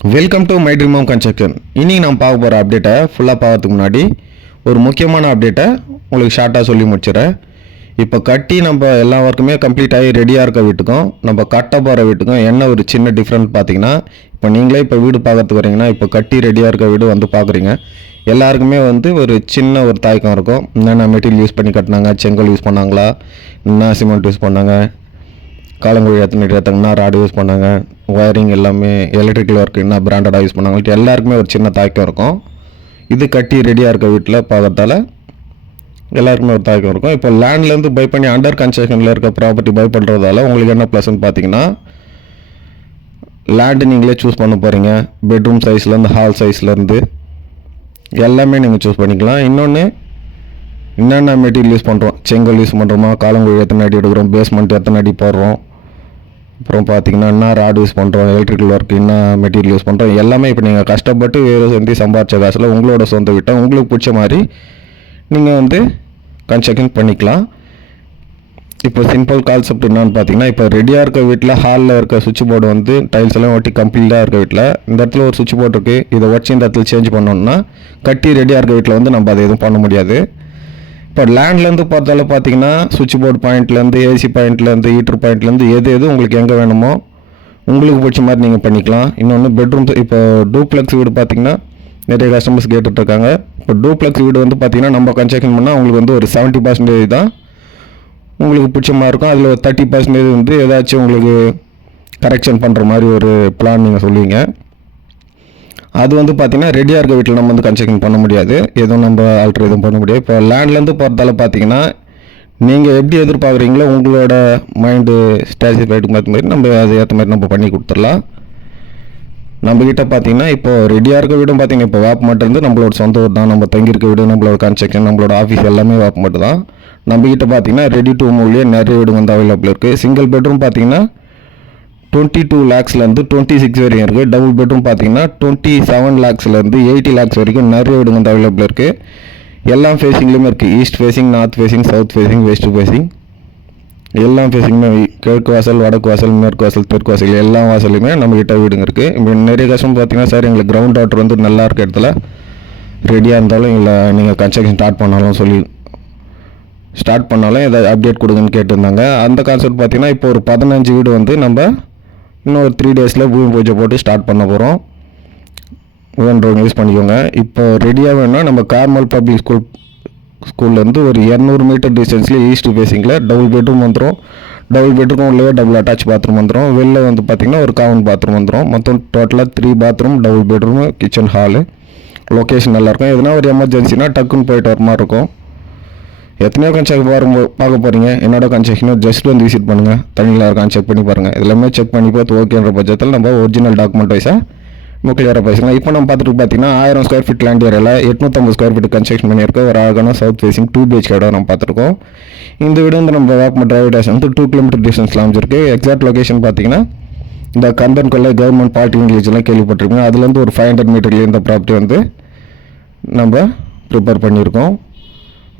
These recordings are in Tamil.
Welcome to my dream home construction. இன்றைக்கி நான் பார்க்க போகிற அப்டேட்டை ஃபுல்லாக பார்க்கறதுக்கு முன்னாடி ஒரு முக்கியமான அப்டேட்டை உங்களுக்கு ஷார்ட்டாக சொல்லி முடிச்சிடறேன். இப்போ கட்டி நம்ம எல்லா ஒர்க்குமே கம்ப்ளீட் ஆகி ரெடியாக இருக்க வீட்டுக்கும் நம்ம கட்ட போகிற வீட்டுக்கும் என்ன ஒரு சின்ன டிஃப்ரெண்ட் பார்த்தீங்கன்னா, இப்போ நீங்களே இப்போ வீடு பார்க்கறதுக்கு வரீங்கன்னா, இப்போ கட்டி ரெடியாக இருக்க வீடு வந்து பார்க்குறீங்க. எல்லாருக்குமே வந்து ஒரு சின்ன ஒரு தாய்க்கம் இருக்கும். என்னென்ன மெட்டீரியல் யூஸ் பண்ணி கட்டினாங்க, செங்கல் யூஸ் பண்ணாங்களா, என்ன சிமெண்ட் யூஸ் பண்ணாங்க, காலங்குழி எத்தனை ராடு யூஸ் பண்ணாங்க, ஒயரிங் எல்லாமே எலக்ட்ரிக்கல் ஒர்க் என்ன பிராண்டடாக யூஸ் பண்ணாங்க, எல்லாருக்குமே ஒரு சின்ன தாக்கம் இருக்கும். இது கட்டி ரெடியாக இருக்க வீட்டில் பார்க்கறதால எல்லாருக்குமே ஒரு தாக்கம் இருக்கும். இப்போ லேண்ட்லேருந்து பை பண்ணி அண்டர் கன்ஸ்ட்ரக்ஷனில் இருக்க ப்ராப்பர்ட்டி பை பண்ணுறதால உங்களுக்கு என்ன ப்ளஸ்ன்னு பார்த்தீங்கன்னா, லேண்டு நீங்களே சூஸ் பண்ண போகிறீங்க. பெட்ரூம் சைஸ்லேருந்து ஹால் சைஸ்லேருந்து எல்லாமே நீங்கள் சூஸ் பண்ணிக்கலாம். இன்னொன்று, என்னென்ன மெட்டீரியல் யூஸ் பண்ணுறோம், செங்கல் யூஸ் பண்ணுறோமா, காலங்குழி எத்தனை அடி எடுக்கிறோம், பேஸ்மெண்ட் எத்தனை அடி போடுறோம், அப்புறம் பார்த்தீங்கன்னா என்ன ராடு யூஸ் பண்ணுறோம், எலக்ட்ரிக்கல் ஒர்க் என்ன மெட்டீரியல் யூஸ் பண்ணுறோம், எல்லாமே இப்போ நீங்கள் கஷ்டப்பட்டு வேறு செஞ்சு சம்பாரிச்ச காசில் உங்களோட சொந்த வீட்டை உங்களுக்கு பிடிச்ச மாதிரி நீங்கள் வந்து கன்ஸ்ட்ரக்ஷன் பண்ணிக்கலாம். இப்போ சிம்பிள் கான்செப்ட் என்னன்னு பார்த்தீங்கன்னா, இப்போ ரெடியாக இருக்க வீட்டில் ஹாலில் இருக்க சுவிட்ச் போர்டு வந்து டைல்ஸ் எல்லாம் ஒட்டி கம்ப்ளீட்டாக இருக்க வீட்டில் இந்த இடத்துல ஒரு சுவிட்ச் போர்டு இருக்குது, இதை வச்சு இந்த இடத்துல சேஞ்ச் பண்ணோம்னா கட்டி ரெடியாக இருக்க வீட்டில் வந்து நம்ம அதை எதுவும் பண்ண முடியாது. இப்போ லேண்ட்லேருந்து பார்த்தாலும் பார்த்தீங்கன்னா, சுவிட்ச் போர்டு பாயிண்ட்லேருந்து, ஏசி பாயிண்ட்லேருந்து, ஹீட்டர் பாயிண்ட்லேருந்து எது உங்களுக்கு எங்கே வேணுமோ உங்களுக்கு பிடிச்ச மாதிரி நீங்கள் பண்ணிக்கலாம். இன்னொன்று பெட்ரூம், இப்போ டூப்ளெக்ஸ் வீடு பார்த்தீங்கன்னா நிறைய கஸ்டமர்ஸ் கேட்டுட்ருக்காங்க. இப்போ டூப்ளெக்ஸ் வீடு வந்து பார்த்தீங்கன்னா நம்ம கன்ஸ்ட்ரக்ஷன் பண்ணால் உங்களுக்கு வந்து ஒரு 70% தான் உங்களுக்கு பிடிச்ச மாதிரி இருக்கும். அதில் ஒரு 30% வந்து ஏதாச்சும் உங்களுக்கு கரெக்ஷன் பண்ணுற மாதிரி ஒரு பிளான் நீங்கள் சொல்லுவீங்க. அது வந்து பார்த்தீங்கன்னா ரெடியாக இருக்க வீட்டில் நம்ம வந்து கன்ஸ்ட்ரக்ஷன் பண்ண முடியாது, எதுவும் நம்ம ஆல்ட்ரு எதுவும் பண்ண முடியாது. இப்போ லேண்ட்லேருந்து போகிறதால பார்த்தீங்கன்னா, நீங்கள் எப்படி எதிர்பார்க்குறீங்களோ உங்களோட மைண்டு ஸ்டாட்டிஸ்ஃபைடுக்கு ஏற்ற மாதிரி நம்ம அது ஏற்ற மாதிரி நம்ம பண்ணி கொடுத்துடலாம். நம்மக்கிட்ட பார்த்தீங்கன்னா இப்போ ரெடியாக இருக்க வீடும் பார்த்தீங்கன்னா இப்போ வேப்பமட்டு இருந்து நம்மளோட சொந்த ஊர் தான். நம்ம தங்கியிருக்க வீடு, நம்மளோட கன்ஸ்ட்ரக்ஷன், நம்மளோட ஆஃபீஸ் எல்லாமே வேப்பமட்டு தான். நம்மக்கிட்ட பார்த்தீங்கன்னா ரெடி டு மூவ்லேயே நிறைய வீடு வந்து அவைலபிள் இருக்குது. சிங்கிள் பெட்ரூம் பார்த்தீங்கன்னா 22 lakhsலேருந்து 26 வரைக்கும் இருக்குது. டபுள் பெட்ரூம் பார்த்தீங்கன்னா 27 lakhsலேருந்து 80 lakhs வரைக்கும் நிறைய வீடு வந்து அவைலபிள் இருக்குது. எல்லா ஃபேஸிங்லேயுமே இருக்குது. East facing, north facing, south facing, west facing, எல்லா ஃபேஸிங்குமே கிழக்கு வாசல், வடக்கு வாசல், மேற்கு வாசல், தெற்கு வாசல் எல்லா வாசலையுமே நம்மகிட்ட வீடுங்க இருக்குது. இப்போ நிறைய கஷ்டம் பார்த்தீங்கன்னா, சார் எங்களுக்கு கிரவுண்ட் வாட்டர் வந்து நல்லா இருக்க இடத்துல ரெடியாக இருந்தாலும் இல்லை நீங்கள் கன்ஸ்ட்ரக்ஷன் ஸ்டார்ட் பண்ணாலும் ஏதாவது அப்டேட் கொடுங்கன்னு கேட்டிருந்தாங்க. அந்த கான்செப்ட் பார்த்தீங்கன்னா இப்போ ஒரு 15 வீடு வந்து நம்ம இன்னும் ஒரு 3 days பூமி பூஜை போட்டு ஸ்டார்ட் பண்ண போகிறோம். வேணுறவங்க யூஸ் பண்ணிக்கோங்க. இப்போ ரெடியாக வேணும்னா நம்ம கார்மல் பப்ளிக் ஸ்கூல்லேருந்து ஒரு 200 மீட்டர் டிஸ்டன்ஸில் ஈஸ்ட் ஃபேஸிங்கில் டபுள் பெட்ரூம் வந்துடும். டபுள் பெட்ரூம் உள்ளே டபுள் அட்டாச் பாத்ரூம் வந்துடும். வெளில வந்து பார்த்திங்கன்னா ஒரு காமன் பாத்ரூம் வந்துடும். மொத்தம் டோட்டலாக 3 bathroom, double bedroom, kitchen, hall. Location நல்லாயிருக்கும். எதுனா ஒரு எமர்ஜென்சினா டக்குன்னு போயிட்டு வர மாதிரி இருக்கும். எத்தனையோ கன்ஸ்ட்ரக்ஷன் பார்க்க போகிறீங்க, என்னோட கன்ஸ்ட்ரக்ஷனை ஜஸ்ட் வந்து விசிட் பண்ணுங்கள். தனியாக இருக்கான்னு செக் பண்ணி பாருங்கள். எல்லாமே செக் பண்ணி பார்த்து ஓகேன்ற பட்சத்தில் நம்ம ஒரிஜினல் டாக்குமெண்ட் வைஸாக கிளியராக பேசிக்கலாம். இப்போ நம்ம பார்த்துட்டு பார்த்தீங்கன்னா 1000 square feet லேண்ட் ஏரியாவில் 850 square feet கன்ஸ்ட்ரக்ஷன் பண்ணியிருக்க ஒரு அழகான சவுத் ஃபேஸிங் 2 BHK இடம் நம்ம பார்த்துருக்கோம். இந்த வீடு வந்து நம்ம வேப்பமட்டு ரயில்வே ஸ்டேஷன் வந்து 2 kilometer டிஸ்டன்ஸில் அமைச்சிருக்கு. எக்ஸாக்ட் லொக்கேஷன் பார்த்தீங்கன்னா இந்த கந்தன் கொல்லை கவர்மெண்ட் பாலிடெக்னிக் வில்லேஜ்லாம் கேள்விப்பட்டிருக்கோங்க. அதுலேருந்து ஒரு 500 மீட்டர்லேயே இந்த ப்ராப்பர்ட்டி வந்து நம்ம ப்ரிப்பேர் பண்ணியிருக்கோம்.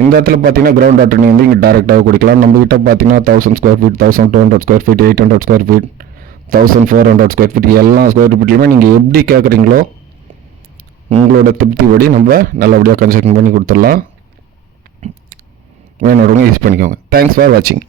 இந்த இடத்துல பார்த்தீங்கன்னா கிரவுண்ட் வாட்டர் நீங்கள் வந்து இங்கே டேரெக்டாக குடிக்கலாம். நம்மகிட்ட பார்த்தீங்கன்னா 1000 square feet, 1200 square feet, 800 square feet, 1400 square feet எல்லா ஸ்கொயர் ஃபீட்லையுமே நீங்கள் எப்படி கேட்குறீங்களோ உங்களோட திருப்திப்படி நம்ம நல்லபடியாக கன்ஸ்ட்ரக்ஷன் பண்ணி கொடுத்துடலாம். வேணுறவங்க யூஸ் பண்ணிக்கோங்க. தேங்க்ஸ் ஃபார் வாட்சிங்.